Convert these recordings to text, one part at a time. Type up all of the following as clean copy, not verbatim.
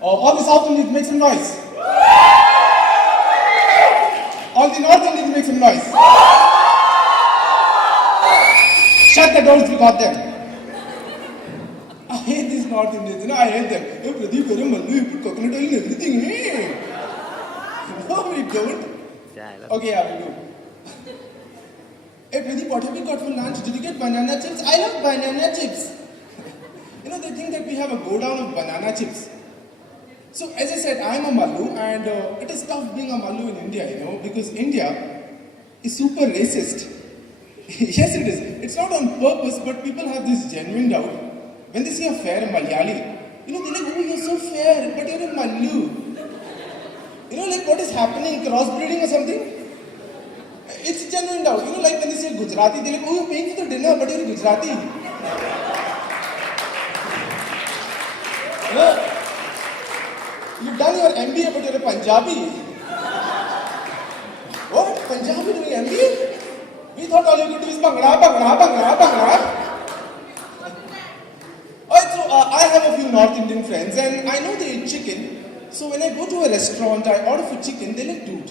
All the South Indians make some noise. All the North Indians make some noise. Shut the doors, we got them. I hate these North Indians, I hate them. Hey, Pradeep, you put coconut oil in everything, No, we don't. Okay, yeah, we do. Hey, Pradeep, what have you got for lunch? Did you get banana chips? I love banana chips. They think that we have a go down of banana chips. So, as I said, I am a Mallu, and it is tough being a Mallu in India, because India is super racist. Yes, it is. It's not on purpose, but people have this genuine doubt. When they see a fair Malayali, they're like, oh, you're so fair, but you're a Mallu. Like what is happening, crossbreeding or something? It's a genuine doubt. Like when they say Gujarati, they're like, oh, you're paying for the dinner, but you're a Gujarati. You've done your MBA, but you're a Punjabi. What? Punjabi doing MBA? We thought all you could do is Bhangra. Alright, so I have a few North Indian friends and I know they eat chicken. So when I go to a restaurant, I order for chicken, they're like, dude,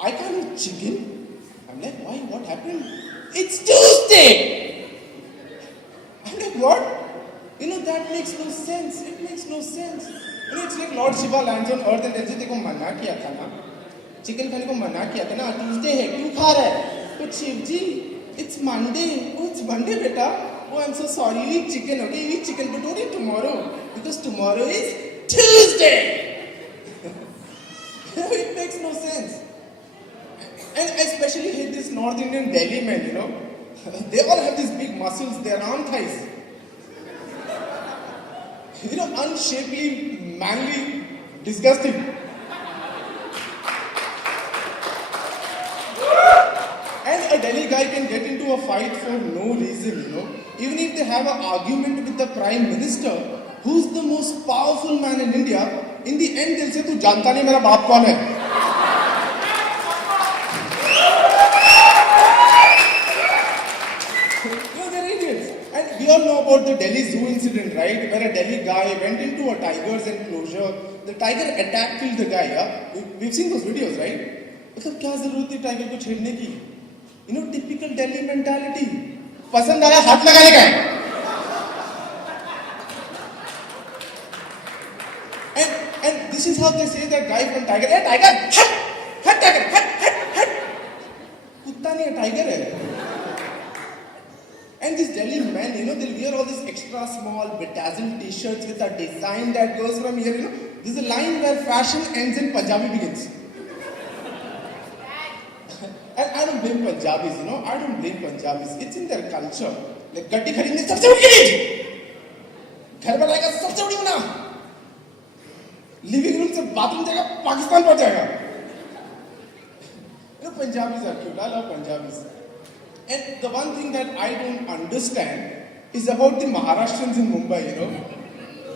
I can't eat chicken. I'm like, why? What happened? It's Tuesday! I'm like, what? That makes no sense. It makes no sense. It's like Lord Shiva lands on earth and tells you, "Teko mana kiya tha na? Chicken khane ko mana kiya tha na? Tuesday hai, kyun kha raha hai?" But Shivji, it's Monday. Oh, it's Monday, beta. Oh, I'm so sorry. You eat chicken, okay? You eat chicken, but don't eat tomorrow. Because tomorrow is Tuesday. It makes no sense. And I especially hate this North Indian Delhi men, They all have these big muscles, their arm thighs. Unshapely, manly, disgusting. And a Delhi guy can get into a fight for no reason, Even if they have an argument with the Prime Minister, who's the most powerful man in India, in the end they'll say, "Tu janta nahi mera baap kaun hai?" They're idiots. And we all know about the Delhi Zoo incident, right? Where a Delhi guy went into a tiger's enclosure. The tiger attacked, killed the guy, yeah? We've seen those videos, right? मतलब क्या जरूरत थी tiger को छेड़ने की? Typical Delhi mentality. पसंद आया हाथ लगाने का है. And this is how they say that guy from Tiger. Hey Tiger, hut Tiger, hut. कुत्ता नहीं है, tiger है. And these Delhi men, they'll wear all these extra small bedazzled t-shirts with a design that goes from here, There's a line where fashion ends and Punjabi begins. And I don't blame Punjabis, I don't blame Punjabis. It's in their culture. Like, गड्डी खरीदने सबसे बड़ी lease, घर बनाएगा सबसे बड़ी ना, living room से बाथरूम जाएगा पाकिस्तान पहुंच जाएगा. Punjabis are cute. I love Punjabis. And the one thing that I don't understand is about the Maharashtrians in Mumbai,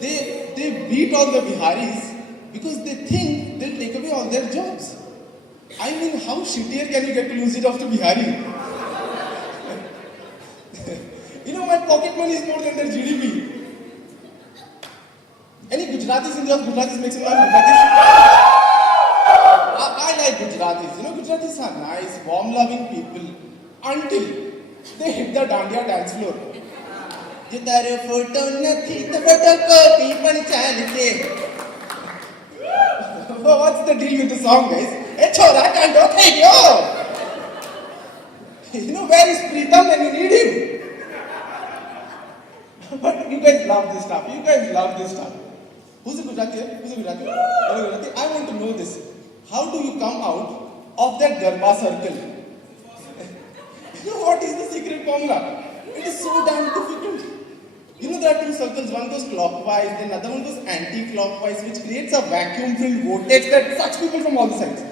They beat all the Biharis because they think they'll take away all their jobs. I mean, how shittier can you get to lose it off to Bihari? My pocket money is more than their GDP. Any Gujaratis in the house? Gujaratis make some noise. Gujaratis? I like Gujaratis. Gujaratis are nice, warm-loving people until they hit the Dandiya dance floor. Jitare photo nathi to photocopy pan chalse. What's the deal with the song, guys? Hey, chora, can't okay, yo! Where is Pritam when you need him? But you guys love this stuff. Who's a Gujarati? I want to know this. How do you come out of that Garba circle? What is the secret formula? It is so damn difficult. There are two circles, one goes clockwise, then another one goes anti-clockwise, which creates a vacuum-filled vortex that sucks people from all the sides.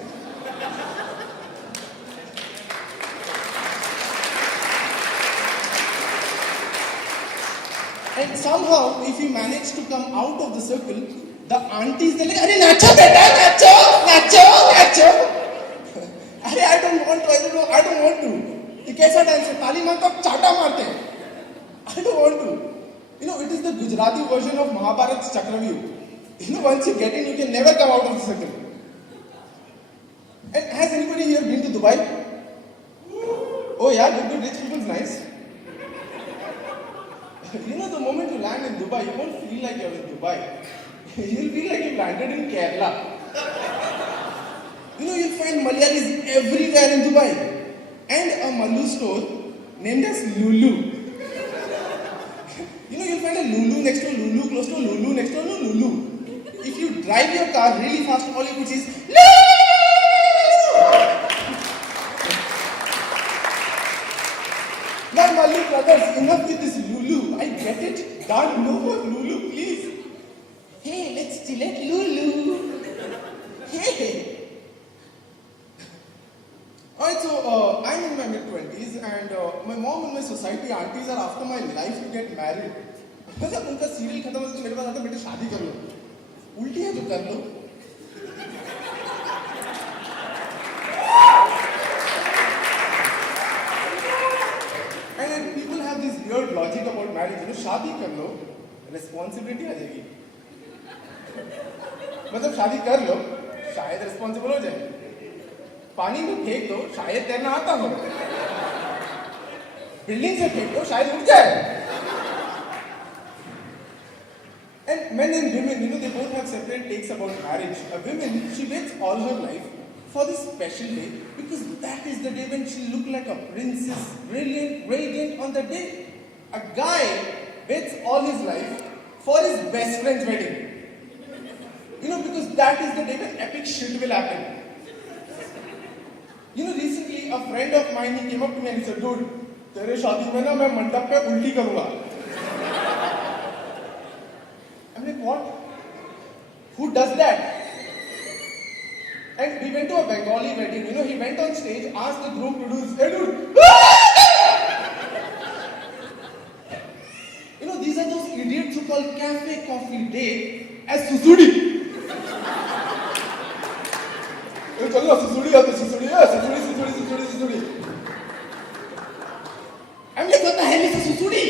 And somehow, if you manage to come out of the circle, the aunties, they're like, "Arey nacho beta, nacho. Arey, I don't want to. ये कैसा dance है? ताली मारता चाटा मारते हैं. I don't want to. It is the Gujarati version of Mahabharat's Chakravyuh. Once you get in, you can never come out of the circle. And has anybody here been to Dubai? Oh yeah, good, rich people's nice. The moment you land in Dubai, you won't feel like you're in Dubai. You'll feel like you landed in Kerala. You'll find Malayalis everywhere in Dubai. And a Malu store named as Lulu. You'll find a Lulu next to a Lulu, close to a Lulu, next to a Lulu. If you drive your car really fast, all you could see is Lulu! Now, Malu brothers, enough with this Lulu. I get it. Done. No more Lulu, please. Hey, let's chill at Lulu. Hey. Alright, so I'm in my mid-20s and my mom and my society aunties are after my life to get married. जब उनका serial खत्म होता है तो मेरे पास आता है बेटे शादी कर लो उल्टी है तो कर लो and then people have this weird logic about marriage शादी कर लो responsibility आ जाएगी मतलब शादी कर लो शायद responsible हो जाए पानी में फेंक दो शायद तैरना आता हो बिल्डिंग से फेंक दो शायद उठ जाए And men and women, they both have separate takes about marriage. A woman, she waits all her life for this special day because that is the day when she'll look like a princess, brilliant, radiant on the day. A guy waits all his life for his best friend's wedding. Because that is the day when epic shit will happen. Recently a friend of mine, he came up to me and he said, dude, तेरे शादी में ना मैं मंडप पे उल्टी करूँगा. I'm like, what? Who does that? And we went to a Bengali wedding. He went on stage, asked the groom to do this. Hey, dude. These are those idiots who call cafe coffee day as Susudi. Susudi. I'm like, what the hell is a Susudi?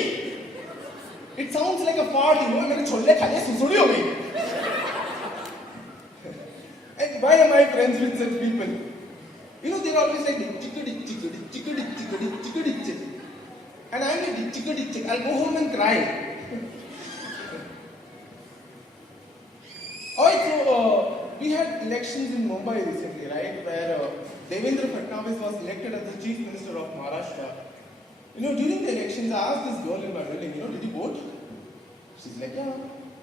It sounds like a fart, मैंने छोले खा लिए सुसुड़ी हो गई. And why am I friends with such people? They're always like chickadee. And I'm like chickadee. I'll go home and cry. Alright, so we had elections in Mumbai recently, right? Where Devendra Fadnavis was elected as the Chief Minister of Maharashtra. During the elections, I asked this girl in my building, did you vote? She's like, yeah.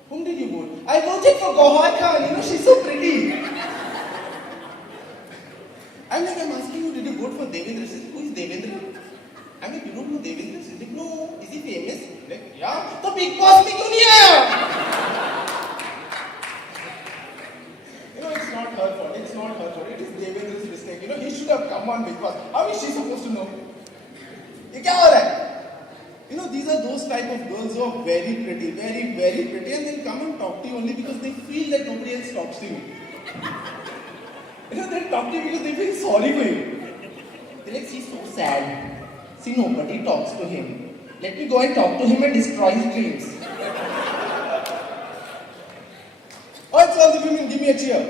Whom did you vote? I voted for Gauhar Khan, she's so pretty. I'm asking you, did you vote for Devendra? She's like, who is Devendra? I'm like, you don't know Devendra? She's like, no. Is he famous? I'm like, yeah. So Big Boss में क्यों नहीं आया? It's not her fault. It's not her fault. It is Devendra's mistake. He should have come on Big Boss. How is she supposed to know? ये क्या हो रहा है? These are those type of girls who are very pretty, very, very pretty, and they'll come and talk to you only because they feel that nobody else talks to you. They'll talk to you because they feel sorry for you. They're like, she's so sad. See, nobody talks to him. Let me go and talk to him and destroy his dreams. Alright, so all the women, give me a cheer.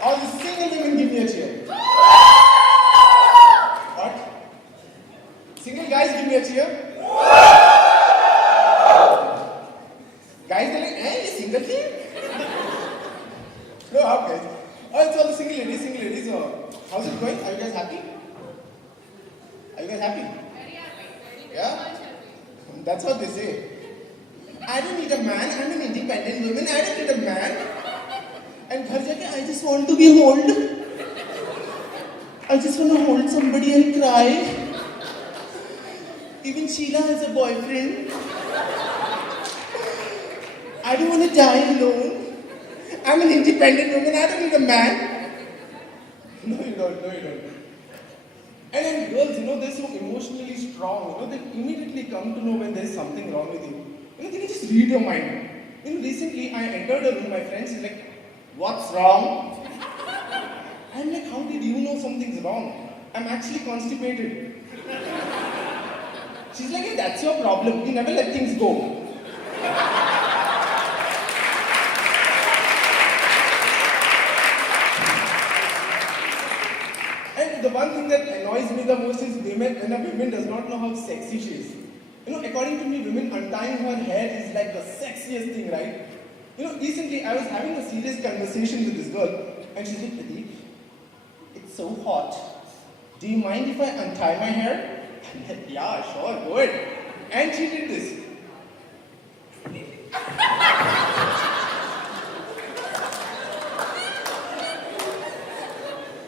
All the single women, give me a cheer. Single guys, give me a cheer. Guys are like, you single thing? No, how guys? Alright, so all the single ladies, how's it going? Are you guys happy? Are you guys happy? Very happy. Yeah? That's what they say. I don't need a man, I'm an independent woman, I don't need a man. And ghar jaake, I just want to be held. I just want to hold somebody and cry. Even Sheila has a boyfriend. I don't want to die alone. I'm an independent woman. I don't need a man. No, you don't. And then girls, they're so emotionally strong. They immediately come to know when there is something wrong with you. They can just read your mind. Recently I entered a room. My friends is like, "What's wrong?" I'm like, "How did you know something's wrong? I'm actually constipated." She's like, hey, that's your problem. You never let things go. the most is women, when a woman does not know how sexy she is. You know, according to me, women untying her hair is like the sexiest thing, right? You know, recently I was having a serious conversation with this girl, and she said, Pradeep, it's so hot. Do you mind if I untie my hair? I said, yeah, sure, go ahead. And she did this.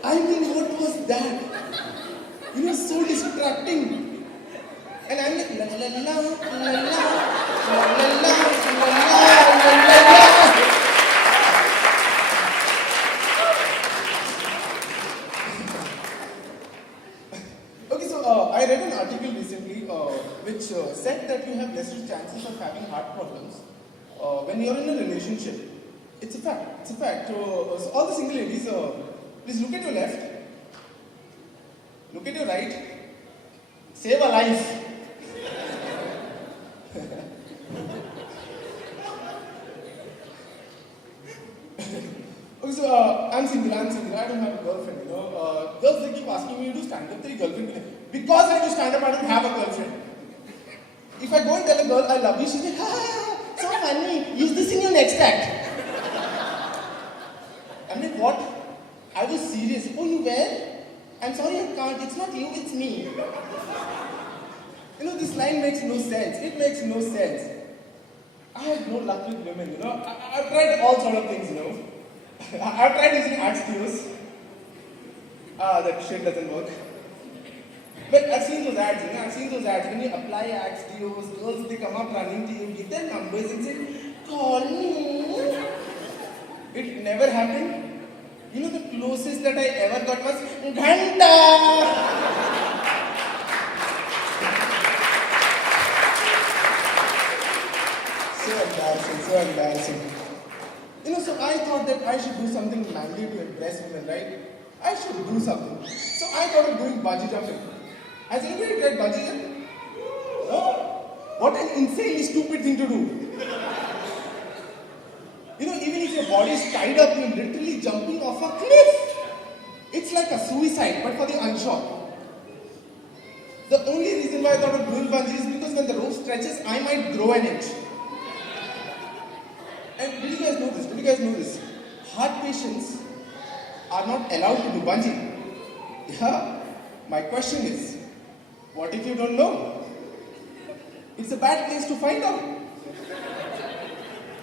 I mean, what was that? You know, so distracting. And I'm like, la la la la la la la la la la la. Okay, so I read an article recently which said that you have lesser chances of having heart problems when you're in a relationship. It's a fact. It's a fact. So all the single ladies, please look at your left, look at your right, save a life. Okay, so I'm single, I don't have a girlfriend, you know. Girls, they keep asking me, you do stand-up, three girlfriend. Because I do stand-up, I don't have a girlfriend. If I go and tell a girl I love you, she's like, ha ha ha, so funny, use this in your next act. I'm like, what? I was serious. Oh, you were? I'm sorry, I can't. It's not you, it's me. You know, this line makes no sense. It makes no sense. I have no luck with women, you know. I've tried all sort of things, you know. I've tried using art studios. That shit doesn't work. But I've seen those ads, you know. I've seen those ads. When you apply art studios, girls, they come up running to you, give their numbers and say, call me. It never happened. You know, the closest that I ever got was Ghanta. So embarrassing. You know, so I thought that I should do something manly to impress women, right? I should do something. So I thought of doing bungee jumping. Has anybody tried bungee jumping? No? What an insanely stupid thing to do. You know, even if your body is tied up, you're literally jumping off a cliff. It's like a suicide, but for the unsure. The only reason why I thought of doing bungee is because when the rope stretches, I might grow an inch. And did you guys know this? Did you guys know this? Heart patients are not allowed to do bungee. Yeah? My question is, what if you don't know? It's a bad place to find out.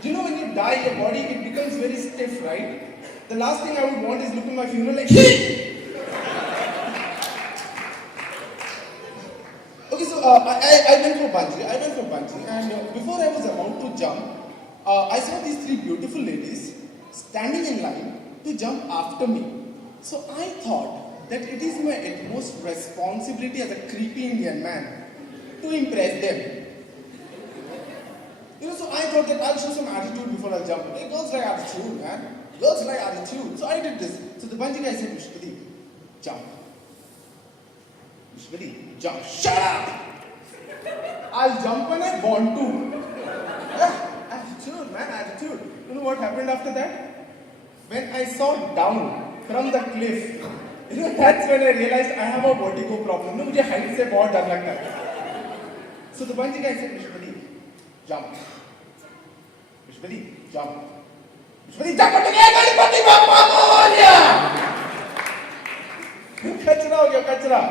Do you know when you die, your body, it becomes very stiff, right? The last thing I would want is look at my funeral like, Okay, so I went for bungee, and before I was about to jump, I saw these three beautiful ladies standing in line to jump after me. So I thought that it is my utmost responsibility as a creepy Indian man to impress them. You know, so I thought that I'll show some attitude before I jump. Hey, girls like attitude, man. Girls like attitude. So I did this. So the bungee guy said, Vishwadi, jump. Vishwadi, jump. Shut up! I'll jump when I want to. Yeah, attitude, man, attitude. You know what happened after that? When I saw down from the cliff, you know, that's when I realized I have a vertigo problem. No, मुझे height से बहुत डर लगता है. So the bungee guy said, Vishwadi, jump. Vishwadi, jump. Vishwadi, jump to गया गणपति बप्पा मोरया. कचरा हो गया, कचरा.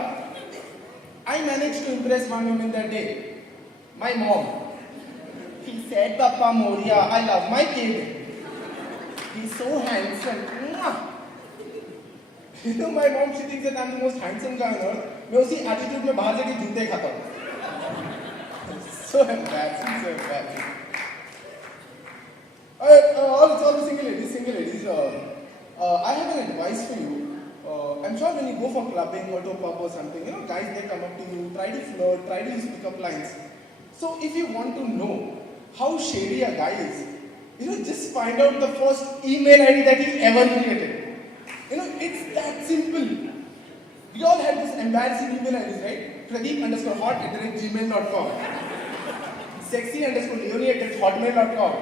I managed to impress one woman that day. My mom. He said, Bappa Moria, I love my kid. He's so handsome. You know, my mom, she thinks that I'm the most handsome guy on earth. मैं उसी attitude में बाहर जाके जूते खाता हूँ. So embarrassing, so embarrassing. All the single ladies, I have an advice for you. I'm sure when you go for clubbing or to a pub or something, you know, guys, they come up to you, try to flirt, try to use pickup lines. So if you want to know how shady a guy is, you know, just find out the first email ID that he ever created. You know, it's that simple. We all have this embarrassing email IDs, right? Pradeep_hot@gmail.com, sexy_leonie@hotmail.com,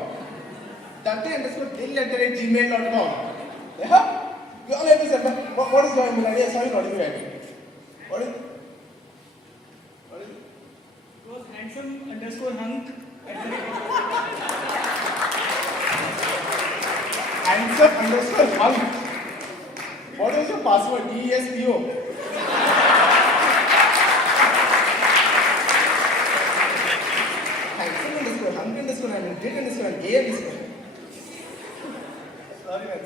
Dante_dill@gmail.com. Yeah? We all have this. What is your email ID? Sorry, not email ID. What is? handsome_hunk. Handsome_hunk. What is your password? DESPO. Handsome_hunk_, and gay_. Sorry, man.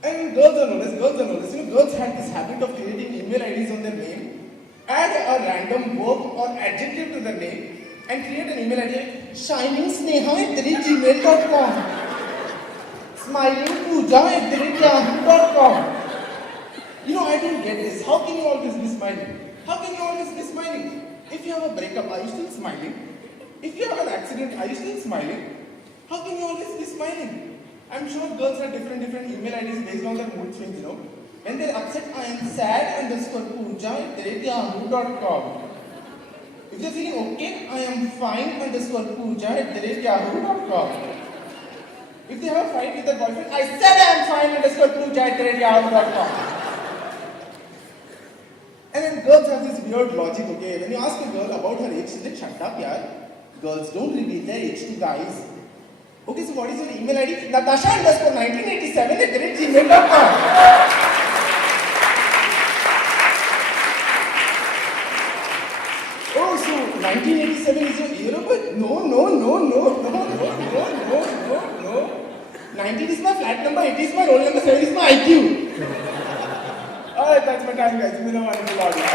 And girls are noticed. You know, girls had this habit of creating email IDs on their name, add a random verb or adjective to their name, and create an email ID like shiningsneha@gmail.com, smilingpooja@yahoo.com. You know, I don't get this. How can you always be smiling? If you have a breakup, are you still smiling? If you have an accident, are you still smiling? How can you always be smiling? I'm sure girls have different email IDs based on their mood swings, you know. When they're upset, I am sad_pooja@yahoo.com. If they're feeling okay, I am fine_pooja@yahoo.com. If they have a fight with their boyfriend, I said I am fine_pooja@yahoo.com. And then girls have this weird logic, okay? When you ask a girl about her age, she's like, shut up, yaar. Girls don't reveal their age to guys. Okay, so what is your email ID? Natasha_1987@gmail.com. Oh, so 1987 is your year of birth? No. 19 is my flat number, 80 is my roll number, 7 is my IQ. Alright, that's my time, guys. It's been a wonderful audience.